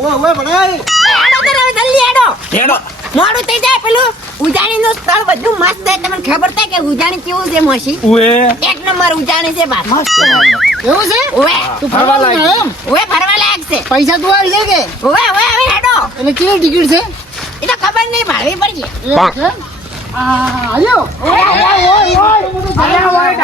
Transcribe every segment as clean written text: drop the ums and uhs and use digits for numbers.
ઓવે ભણાય હેડો તો હવે જલ્દી હેડો હેડો મોડું થઈ જાય પેલું ઉજાણીનું સ્થળ બધું મસ્ત છે તમને ખબર છે કે ઉજાણી કેવું છે મોસી ઓવે એક નંબર ઉજાણી છે બા મસ્ત એવું છે ઓવે તું ફરવા લાગ્યો એમ ઓવે ફરવા લાયક છે પૈસા તું આવી જાય કે ઓવે ઓવે હવે હેડો એટલે કેવી ટિકિટ છે એ તો ખબર નહીં ભાડવી પડશે એવું છે? આલ્યો ઓય ઓય ઓય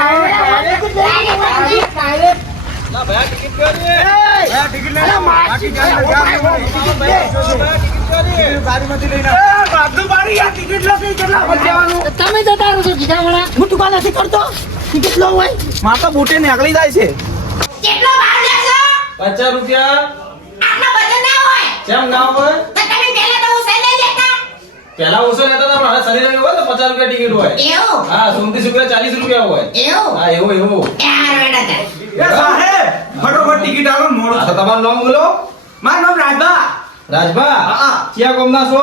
તમે જતા રહો છો ગીધાવાળા હું ટુકા નથી કરતો ટિકિટ લો હોય માં તો બૂટે નીકળી જાય છે કેટલો ભાવ લેશો 50 રૂપિયા આટલો બધો ના હોય કેમ ના હોય તો તમે પહેલા તો ઉસે લઈ લેતા પેલા ઓછો લેતા હતા પણ શનિ રવિ હોય તો 50 રૂપિયા ટિકિટ હોય એવું હા 29 રૂપિયા 40 રૂપિયા હોય એવું હા એવું યાર વેડા એ સાહેબ ફટોફટ ટિકિટ આલો મોડું આ તો તમારું નામ બોલો મારું નામ રાજબા રાજભા હા. ક્યાં ગામના છો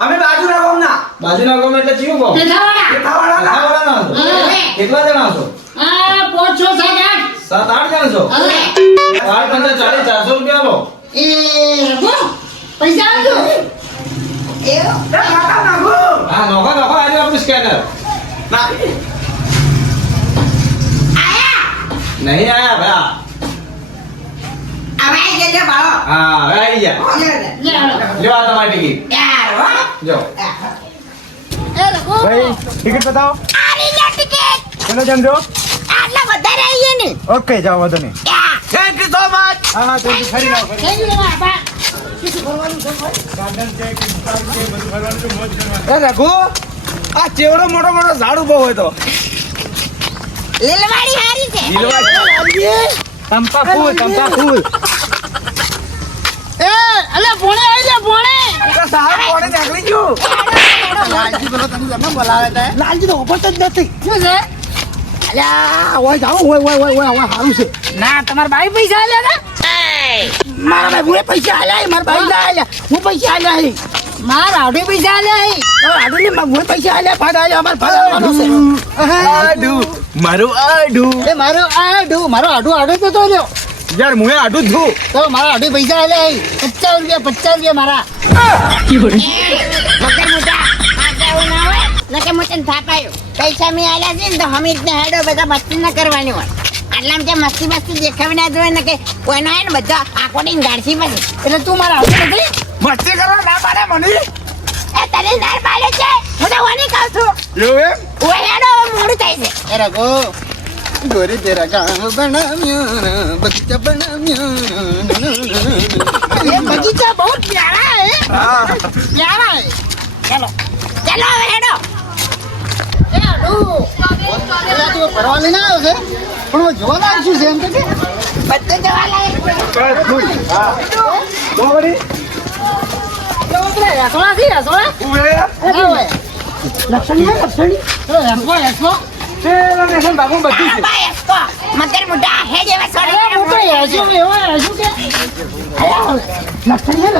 અમે બાજુના ગામના બાજુના ગામ એટલે કયું ગામ પેલાવાળા જેઠાવાળાના. ખાવાના છો ઓવે કેટલા જણા છો આ પોછો સાગા 7-8 જણા છો ઓવે 8 440 400 રૂપિયા લો એ હો પૈસા આવજો એવું એ માતા નાખો હા નોખા નોખા આજે આપણું સ્કેનર ના આયા નહીં આયા ભાઈ હવે આઈ જજો ભાળો હા હવે આવી ગયા લે હાલો લ્યો આ તમારી ટિકિટ યાર હો જો એ રઘુ ભાઈ ટિકિટ બતાવો આરી જા ટિકિટ ચલો જમજો આટલા વધારે આવીએ ને ઓકે જાઓ વાંધો નહીં yeah thank you so much હા હા થેન્ક યુ ફરી લાવો થેન્ક યુ બાબા એ રઘુ આ ચેવડો મોટો મોટો ઝાડ ઉભો હોય તો લીલવાડી હારી છે ચંપા ફૂલ એ અલે ભોણે આવી જા ભોણે સાહેબ કોણે નીકળી ગયું લાલજી બોલો તમે જમવા બોલાવે છે લાલજી તો ઉભો જ નથી શું છે અલ્યા ઓય જાઓ ઓય હારું છે ના તમાર ભાઈ પૈસા આલ્યા મારા ભાઈ હું પૈસા આલ્યા મારા ભાઈ ના આલ્યા હું પૈસા આલ્યા માર આડે પૈસા આલ્યા આડું ને હું પૈસા આલ્યા ફાડ આલ્યા અમાર ફાડ આવવાનો છે આડું મારું આડું એ મારો આડું તો તો લ્યો યાર હું આડું જ છું તો મારા આડે પૈસા આલ્યા 50 રૂપિયા મારા મગર મોટા આ જાવું ના હોય નકે મોટન થાપાયો પૈસા મે આલ્યા છે ને તો હમીર ને હેડો બધા મસ્તી ના કરવાની હોય આટલામાં જે મસ્તી દેખાવી ના જોઈએ ને કે કોઈનો હે ને બધા આકોડીને ગાડસી પછી એટલે તું મારા આડે નથી મસ્તી કરો ના મારે મને એ તને નાર પાડે છે હું તો વાની કહું છું એવું એમ ઓય હેડો હવે મોડું થાય છે એ રઘુ ગોરી તેરા ગામ બનાવ્યો બગીચા બનાવ્યો એ બગીચા બહુ પ્યારા હે પ્યારા હે ચલો હવે હેડો એ આડુ પેલા તું ફરવા લઈને આવ્યો છે પણ હું જોવા લાયક છું છે એમ તો કે બધું જવા લાયક છે બોબડી તો પેલા રસોડા થી રસોડા ઉભે લક્ષણી રસવો પેલા નેશન બાબુ બધું છે બાય એસ્કો મગર મોટા હે જેવા સોરે હું તો હેજુ એવો હેજુ કે લક્ષણી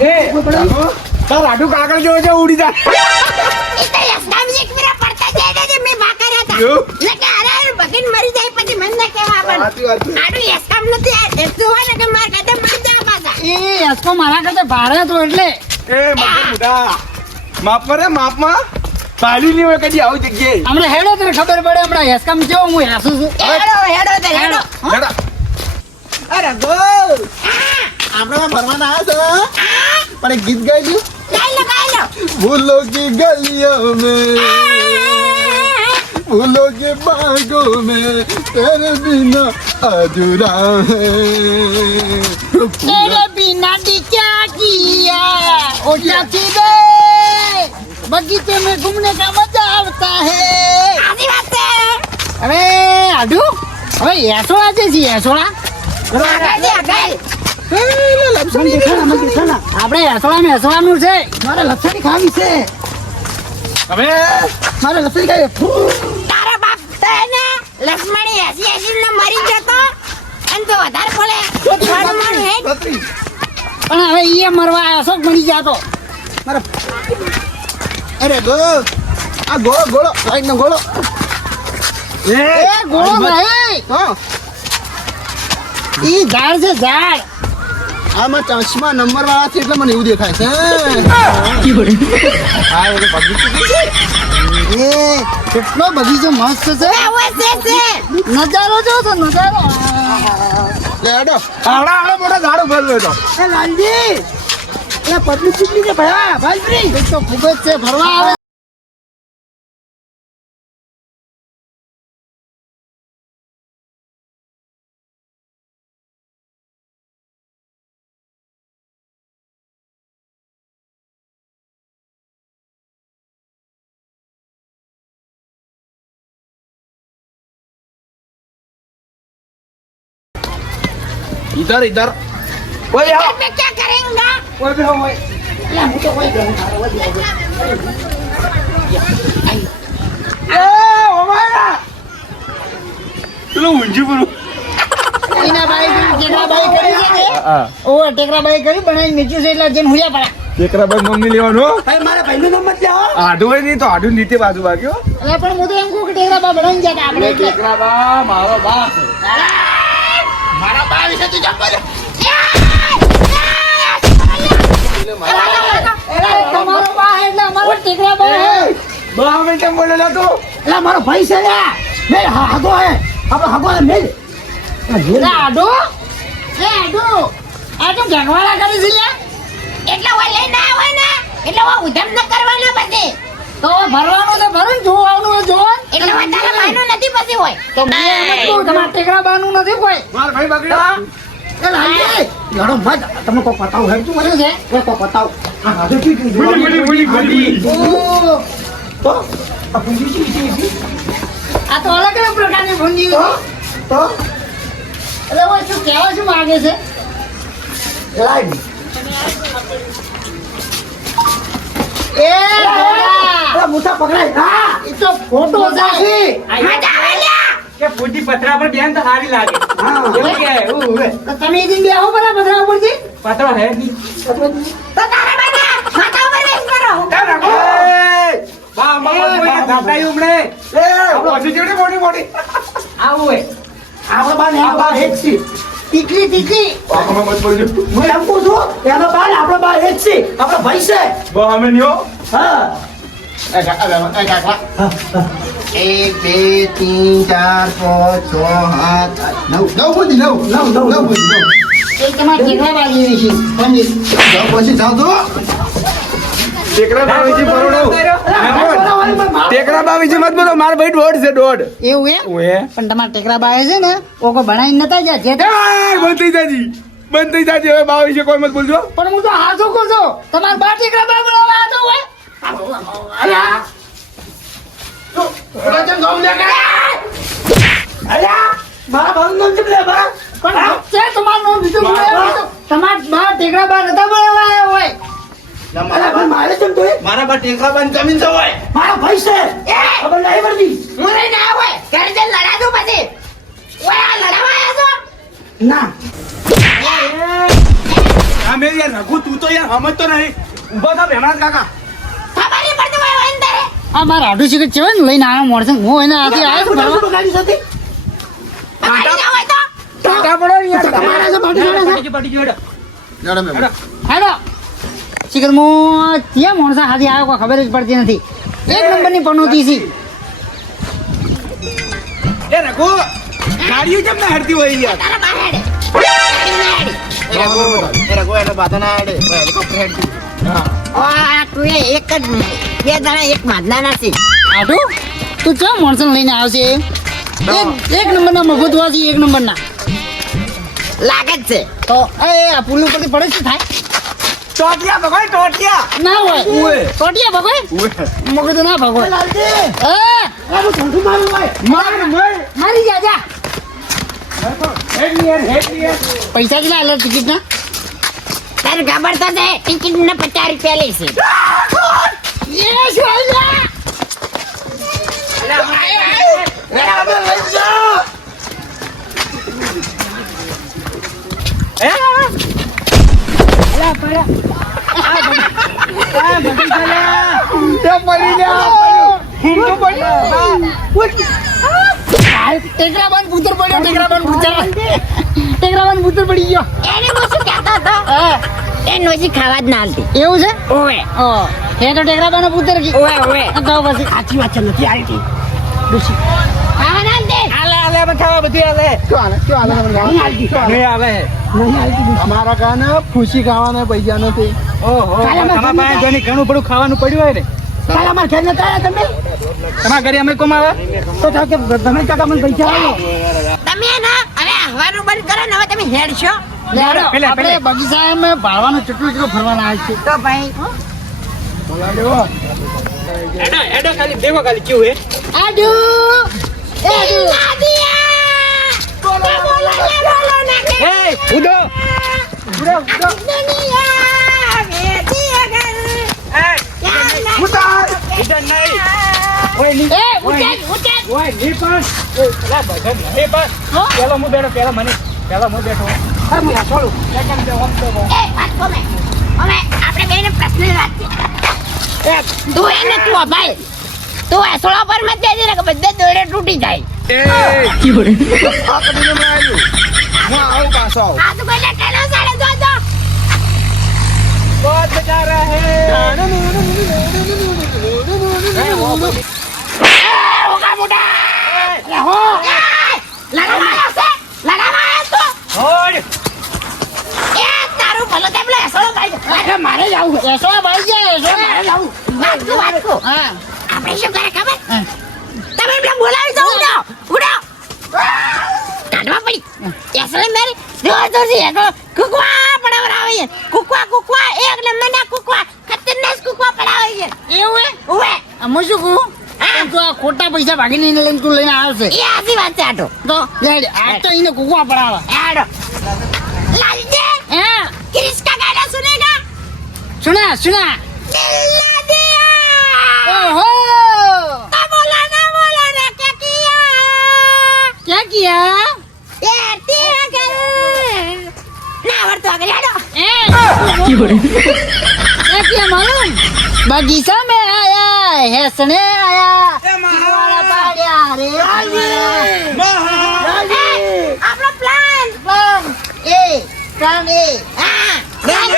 એ તાર આડું કાગળ જેવો છે ઉડી જાય એ તો યસનામ એક મેરા પડતા જાય ને મે ભાકર હતા એવું? એટલે અરે બગીન મરી જાય પછી મન ના કહેવા પણ આડું યસનામ નથી આ એટલું હોય ને કે માર કદે મરી જાય પાછા એ હેજકો મારા કરતા ભારે હતો એટલે એ મગર મુડા માપમાં પાલી ની હોય કદી આવું જગ્યાએ હમણાં હેડો તને ખબર પડે હમણાં હેસકામ કેવો હું હેસું છું હેડો તે હેડો હેડા અરે ગો આપણે ફરવાના આવ્યા છો પણ એક ગીત ગાઈ દઉં ગાઈ લો फूलों की गलियों में फूलों के बागों में तेरे बिना अधूरा है तेरे बिना दी क्या किया ओ चाची रे बगीचे में घूमने का मजा आता है આની વાત છે अरे आडू હવે એસોડા છે જી એસોડા આગાઈ આગાઈ આપણે એસોડા એસોડાનું છે મારે લસણી ખાવી છે હવે મારે લસણી ખાવી તારા બાપ તને લક્ષ્મણી એસી ને મરી જતો અને તો વધારે બોલે થોડું મારું હે પણ હવે ઈ મરવા અશોક મરી જાતો મારે અરે ગો આ ગોળો સાઈડ નો ગોળો એ ગોળો નહીં ઈ ઝાડ છે ઝાડ આમાં ચશ્મા નંબર વાળા છે એટલે મને એવું દેખાય છે એ કેટલો બગીચો મસ્ત છે નજારો જો તો નજારો લે હેડો આવડા મોટા ઝાડો ફેરવ્યો તો એ લાલજી એ પતલી ચીકલી છે ભયા ભાઈ તો ખૂબ જ છે ફરવા આવે इधर इधर ओए आओ मैं क्या करेंगा ओए बे ओए ए ओ माया लो ઊંજી પર એના ભાઈ ટેકરાબાઈ કરી છે ને ઓ ટેકરાબાઈ કરી બનાવીને નીચું છે એટલે જેમ હુયા પડે ટેકરા ભાઈ મમ્મી લેવાનો ભાઈ મારા ભાઈનો નંબર જાઓ આડું હોય નહીં તો આડું નીચે બાજુ વાગ્યો એટલે પણ હું તો એમ કહું કે ટેકરાબા બનાવીને જતા આપણે એટલે ટેકરા બા મારો બાપ મારા બા વિશે તું જમ બોલે તમારો બા એટલે અમારો ટેકરાબા હે બા મે કેમ બોલેલા તું એટલે મારો ભાઈ છે લે મેલ હાગો હે આપણો હાગો હે મેલ એટલે આડો એ આડો આ તો ગંગવાળા કરી છે લે એટલે ઓય લઈ ના આવે ને એટલે ઓ ઉધમ ન કરવાનો પછી તો ભરવાનું તો ભરું જોવાનું હોય જોવાનું એટલે વધારે માયનો નથી પછી હોય તો મેં એમ જ કહું તમારા ટેકરાબાનું નથી કોઈ માર ભાઈ બગડ્યો એ લાલજી લડો મત તમને કોઈ પતાવ હે તું મને છે કોઈ પતાવ હા હાજર કી બોલી ઓ તો આ પૂંજી છે આ તો અલગ અલગ પ્રકારની ભૂંજી છે તો એટલે ઓય શું કહેવા શું માંગે છે લાઈવ એ ઘોડા એ મુઠા પકડાય હા એ તો ફોટો છે મજા આવે લ્યા કે ફૂટી પતરા પર બેન તો સારી લાગે હા એવું કે ઓય તો તમે એ દિન બેહો બરા બધા ઉપરથી પતરો હે ની તો તારે બના માથા ઉપર બેસ કરો બા મમ્મા કોઈ ગાબડાઈ ઉમડે એ ઓછી જેવડી મોટી મોટી આવું હે આપણે બાર એનો બાર એક છે તીખી તીખી મમ્મા મત બોલજો હું એમ કહું છું એનો બાર આપણો બાર એક છે આપણો ભાઈ છે બા અમે નિયો હા એક બે ત્રણ ચાર પાંચ છ સાત આઠ નવ બધી નવ બધી એ તમારે ટેકરાબા જેવી છે સમજી પછી જાવ તો ટેકરા બાવીજી બરોડો ટેકરા બાવીજી મત બોલો માર ભાઈ દોડ છે દોડ એવું એમ ઓએ પણ તમારા ટેકરાબા છે ને ઓકો ભણાઈ નતા જા જે તે- બંધ થઈ જાજી હવે બાવીજી કોઈ મત બોલજો પણ હું તો હાજો કહું છું તમારા બા ટેકરાબા બનાવવા આજો હોય અલ્યા રોજન ગામ લે કે અલ્યા મારા ભાઈનું નામ કેમ લે બા પણ છે તમારું નામ બીજું બોલાવ્યું તો તમારા બા ટેકરાબા નતા બનાવવા આવ્યા હોય અલ્યા ભાઈ મારે કેમ તું મારા બા ટેકરા બાન જમીન છે હોય મારા ભાઈ છે ખબર નહીં પડતી હું રહી ના હોય ઘરે જઈને લડા દો પછી ઓય આ લડાવા આવ્યા છો ના અમે યાર રઘુ તું તો યાર સમજતો નહીં ઉભો થા ભેમરાજ કાકા ખબર નહીં પડતી હોય હોય અંદર આ મારા આડું સિગરેટ છે ને લઈને આવ્યો મોરસે હું એને આથી આવ્યો છું ભરવા બગાડી હતી પકડી ના હોય તો ટાટા પડો ને યાર તમારા છે બાટી જોડે લડો મે હેડો શિખર મો ત્યાં મોણસા હાથી આવ્યો કોઈ ખબર જ પડતી નથી એક નંબરની પનોતી છે એ રઘુ ગાડીઓ કેમ ના હડતી હોય યાર તારા બહાર હેડે આ તું એ એક જ બે જણા એક માદના નથી આડું તું ચો મોણસો લઈને આવશે એક નંબરના મફતવાસી એક નંબરના લાગે જ છે તો એ આ પુલ ઉપરથી પડે શું થાય ટોટિયા ભગવાન ટોટિયા ના હોય ઓય. ટોટિયા ભગવાન મગજ તો ના ભગવાન લાલજી એ હું ઠંડુ મારું ભાઈ મારી જા જા હેડ યાર પૈસા કેટલા આલે ટિકિટ ના તારે ખબર તો છે ટિકિટ ને 50 રૂપિયા લેશે એ શું આલ્યા ટેકરાબાન પુત્ર પડી ગયો એને હું શું કહેતો હતો એ નોસી ખાવા જ ના હાલતી. એવું છે ઓવે હે તો ટેકરા બાનો પુત્ર કી ઓવે ઓવે તો પછી સાચી વાત છે નથી આવી ડોશી ખાવા ના હાલતી. આલે અમે ખાવા બધું આલે ક્યાં હાલે નહીં આલે નહીં હાલતી અમારા કાને ખુશી ખાવાના પૈસા નથી. ઓહો તમારા પાસે જેની ઘણું બધું ખાવાનું પડ્યું હોય ને કાલ અમાર ઘર નતા આયા તમે તમારા ઘરે અમે કોમ આવે તો થાકે તમે કાકા મને પૈસા આલો તમે ના હવે હવાનું બંધ કરો ને હવે તમે હેડશો. પેલા આપણે બગીચામાં ભાળવાનું ચટલું ચટલું ફરવાના આવે છે તો ભાઈ એડો ખાલી દેખો ખાલી કેવું હે આડુ બોલો ના કે એ ઉડો દુનિયા વેતી અગર ઉતાર ઇધર નહીં ઓય ની એ ઉઠે ઓય ની પણ પેલા ભગન નહીં પણ પેલો હું બેઠો પેલો હું બેઠો હા હું છોડું કેમ કે ઓમ તો એ વાત કોમે અમે આપણે બેને પ્રશ્ન રાખીએ. તું એને તું ભાઈ તું એસોળા પર મત દેજે ને કે બધે દોડે તૂટી જાય. હું આવું પાછો આવું. આ તો કોઈ લટેલો સાડે દો बहुत बजा रहा है હોગા મોટા એ હો લગાવાયો છે લગાવાયો તો छोड़ એ તારું ભલો તેમ લે એસોળો ભાઈ અરે મારે જાવું એસો ભાઈ જાય એસો મારે જાવું વાત કો હા આપણે શું કરે ખબર તમે એમને બોલાવી દો ઉડો કાઢવા પડી એસલે મેરી દો સી એકો કુકવા પડાવરાવે છે કુકવા એક નંબર ના કુકવા ખતરનાક કુકવા પડાવે છે એવું હે ઉવે હું શું કહું તું આ ખોટા પૈસા ભાગીને લઈને તું લઈને આવશે એ આસી વાત છે આટો તો લેડ આ તો એને કુકવા પડાવા આડો લાલજે હે किसका गाना सुनेगा સુના સુના दिल्ला दिया ઓહો तो बोला ना क्या किया ક્યાં કિયા ये तेरा घर ना वर तो आगे आडो क्या किया मालूम बगीचा में आया हंसने आया वाला पाड़िया रे अपना प्लान प्लान ए हाँ प्लान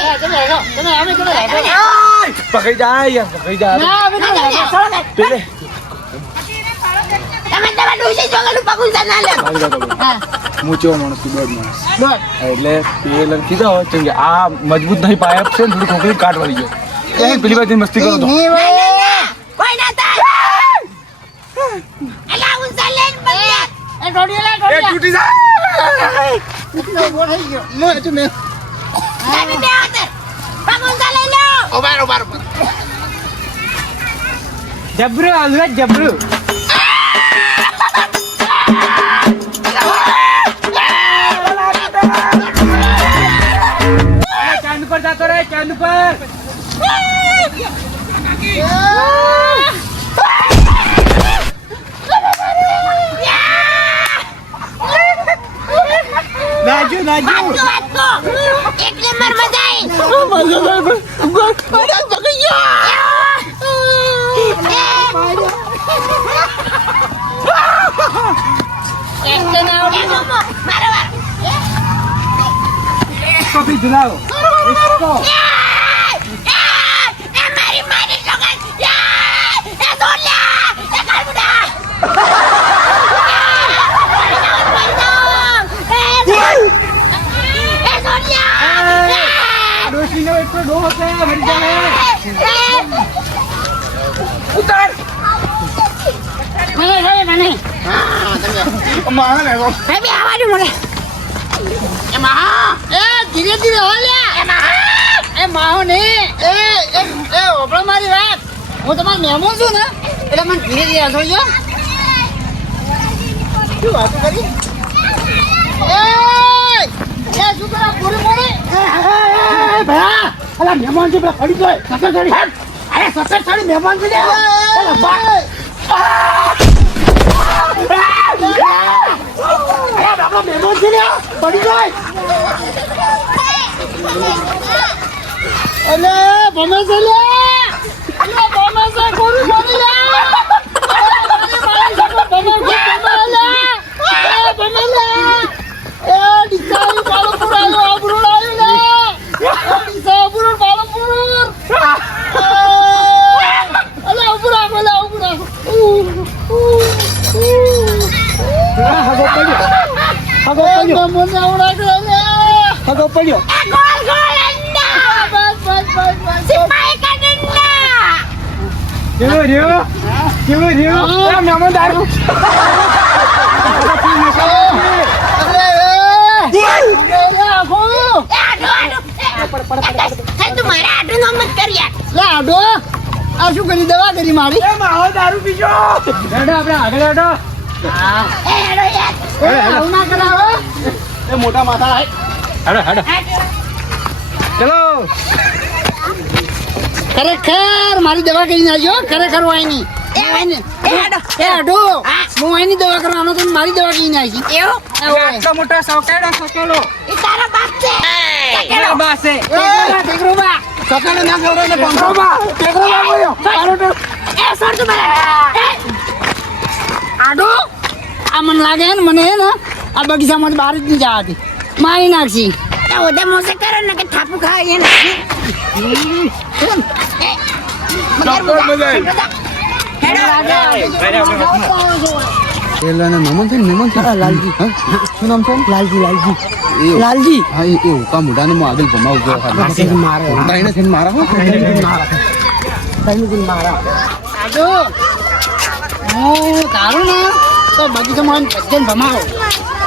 A તમે અમે તમે पकड़ जाए यार पकड़ जाए ના અમે તો पहले તમે તમારા ડોસી જોગલું પકુંસા ના લે હા મૂચો માણસ તું દોડ માણસ બોલ એટલે પેલા કીધા હોય કેમ કે આ મજબૂત નહીં પાયા છે ને થોડી ખોખરી કાટ વાળી ગયો એ પેલી બાજુ મસ્તી કરો તો ની વે કોઈ ના થાય અલા ઉનસા લેન બલિયા એ ટોડિયા એ તૂટી જાય બોલ થઈ ગયો નો તમે તમે બે આતર પકુંસા લઈ લો ઉભાર જબરું હાલવે જબરું ચાંદ પર જાતો રે ચાંદ પર નાજુ વાતકો એક નંબર મજા આવી મારો कॉफी दिलाओ इसको મારી મારી સગન એ સોલ્યા એ કાળુડા એ સોલ્યા डोसी ने एक दो होते हैं मर जाने उतार મને મારે બેબી આવાનું મને એ ધીરે ધીરે હો લે એ માહો ને એ ઓપડો મારી વાત હું તમારો મહેમાન છું ને એટલે મને ધીરે ધીરે હસો જો શું વાત કરી એ શું કરો પૂરી પૂરી ભયા અલા મહેમાન છે પેલા ખડી જાય સતર ચડી અરે સતર ચડી મહેમાન છે લે બાપા મહેમાન છે ને પડી જાય અલે ભમે છે લે અલે ભમે છે કોરી કોરી લે ભમે લે એ ભમે લે એ મને આવડાડો લે. હગો પડ્યો એ ગોળ ગોળ અંડા બસ. સિપાઈ કા ડંડા કેવો રહ્યો આ મહેમાન દારૂ તું મારા આટલું નામ મત કર યાર. આ શું કરી દવા કરી મારી એ માવો દારૂ પીજો હેડો આપણે આગળ હેડો એ હેડો યાર. આવું ના કરાવો. એ મોટા માથા હેડો ચલો ખરેખર મારી દવા કરી નાખજો ખરેખર હોય નહીં એ હેડો. હું એની દવા કરવાનો તો મારી દવા કરી નાખી એવું આટલા મોટા સકેલો એ તારા બાપ છે. કેળા બાસે સકાળે ના ખવડાવે ને પંખો એ સોર તું મારા. આડો આ મને લાગે ને મને હે ને આ બગીચામાં બહાર જ નહીં જવાતી મારી નાખશી એ ઓદે મોસે કરો ને કે થાપુ ખાય એને. પેલાના મહેમાન છે ને મહેમાન છે લાલજી શું નામ છે લાલજી હા એ હુકા મોઢાને હું આગળ ભમાવું છું તાઈને થઈને મારા હો આડો હું કાઢું ને તો બગીચામાં ભજન ભમાવો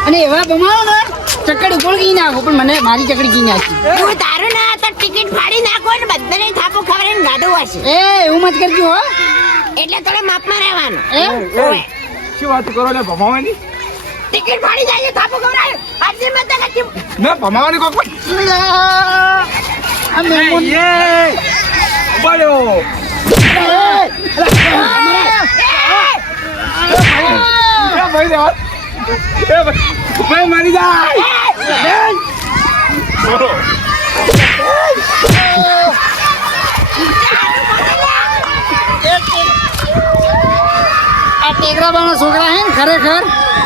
અને એવા ભમાવો ને ચકડી ઉપર ગઈ નાખો પણ મને મારી ચકડી ગઈ નાખી તું તારું ના તો ટિકિટ ફાડી નાખો ને બધાને થાપુ ખવડાવીને ગાડું હશે. એ એવું મત કરજો હો એટલે થોડે માપમાં રહેવાનું. એ ઓય. શું વાત કરો ને ભમાવાની ટિકિટ ફાડી જાય છે, થાપુ ખવડાવે આટલી મત નથી. ના ભમાવાની કોઈ આ મહેમાન પડ્યો ભાઈ મારી જાય આ ટેકરાબાના છોકરા હે ને ખરેખર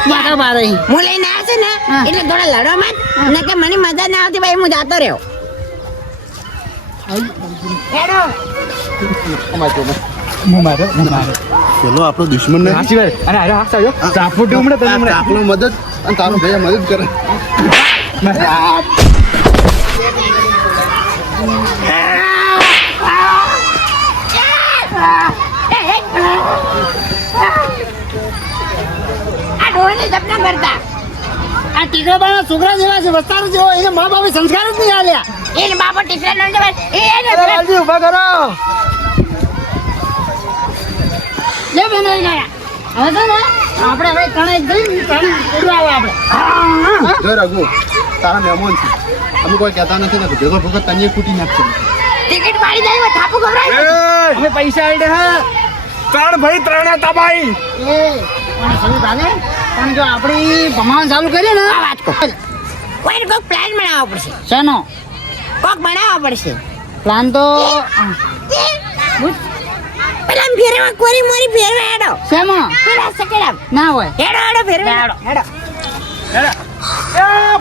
માથા બારે હું લઈને આવશે ને એટલે થોડા લડો મત ને કે મને મજા ના આવતી ભાઈ હું જાતો રહ્યો. હેડો. પેલો આપણો દુશ્મન ને સાચી વાત અને અરે હા સાહેબ ચાપોટી ઉમડે તને હમણાં. આપણો મદદ અને તારો ભાઈ મદદ કરે આ ડોહાને સપના કરતા આ ટેકરાબાના છોકરા જેવા છે વસ્તાર જેવો એને મા બાપે સંસ્કાર જ નહીં આલ્યા એને બાપો ટીકરા નો જવાય લાલજી ઉભા કરો લે બનાવી ગયા હવે તો ને આપણે હવે ત્રણે જઈને ત્રણ ઉડવા આવે આપણે જો રઘુ તારા મહેમાન છે અમે કોઈ કહેતા નથી ને ભેગો ભેગો તને કૂટી નાખશે ટિકિટ પાડી જાય થાપુ ખવડાવે. અમે પૈસા આઈ હા ત્રણ ભાઈ ત્રણે તબાઈ એ અને સહી ભાગે પણ જો આપણી ભમાવાનું ચાલુ કરીએ ને આ વાત કર. કોઈને કોઈક પ્લાન બનાવવો પડશે. શેનો કોક બનાવવો પડશે. પ્લાન તો પેલા ફેરવા કોરી મોરી ફેરવા હેડો. શેમાં પેલા સકેડા ના હોય હેડો ફેરવા હેડો. એ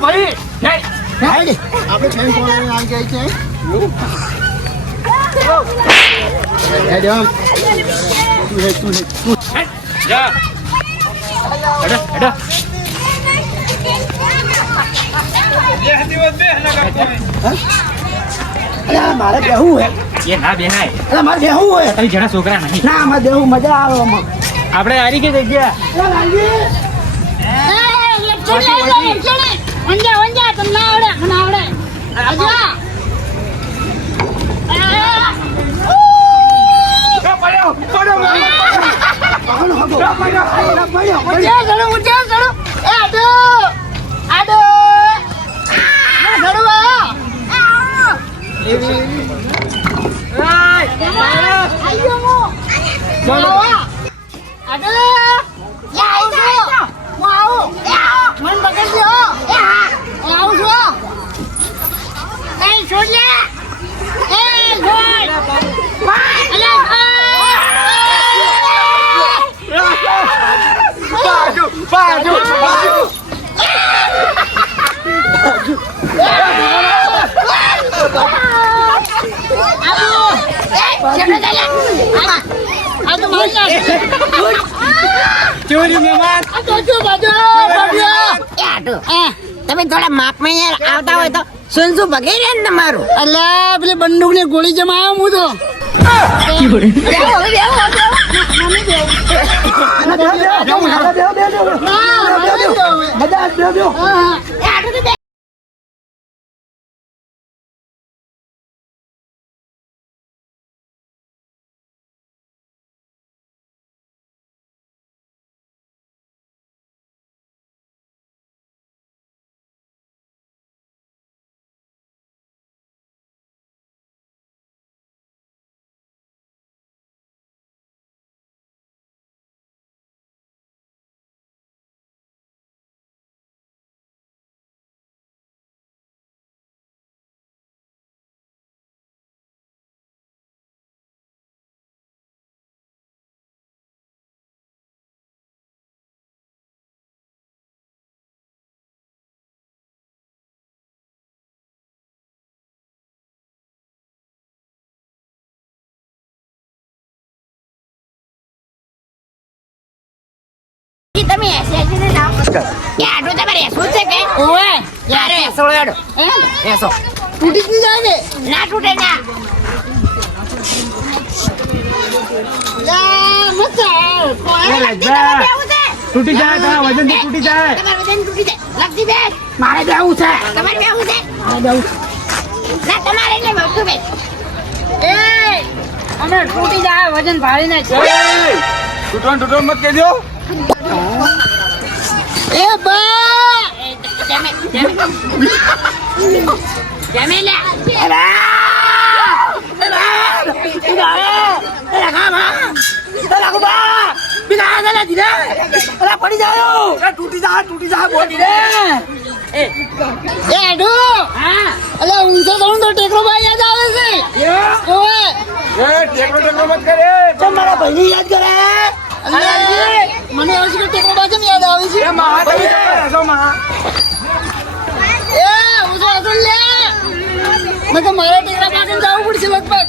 ભાઈ નહીં આપણે ફેન ફોન આવી ગઈ છે જા હેડો મારે બેહવું હે એ ના બેહાય મારે બેહવું હે તમે જણા છોકરા નહીં ના મારે બેહવું મજા આવે આમાં આપણે હારી કે જગ્યા ચોરી મહેમાન બાજુ આટો હા તમે થોડા માપમાં યાર આવતા હોય તો સુનસુ ભગી રહ્યા ને તમારું અલ્યા પેલી બંદૂકની ગોળી જમાયો હું તો તમે એસી ને લાવો કે આટો તમારે એસું છે કે ઓએ યારે એસો લેડો એસો તૂટી જ નહીં જાય ને ના તૂટે ના લા મત કોઈ જા. તૂટી જાય તારા વજન થી તૂટી જાય. તમારું વજન તૂટી જાય લગતી દે મારે બેવું છે તમારે બેવું છે મારે બેવું ના તમારે એટલે વસ્તુ બે એ અમે તૂટી જાય વજન ભારીને છે તૂટવાનું મત કહેજો. એ બા જમે લે મત કરે. મારા ભાઈ યાદ કરે મને એવું છે કે ટેકરો બાજુ યાદ આવે છે એ હું તો અસલ લે મેં તો મારા ટેકરા બાજુ જવું પડશે લગભગ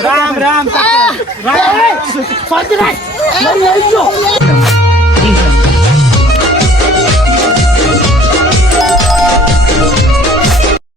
રામ રામ રામ. રામ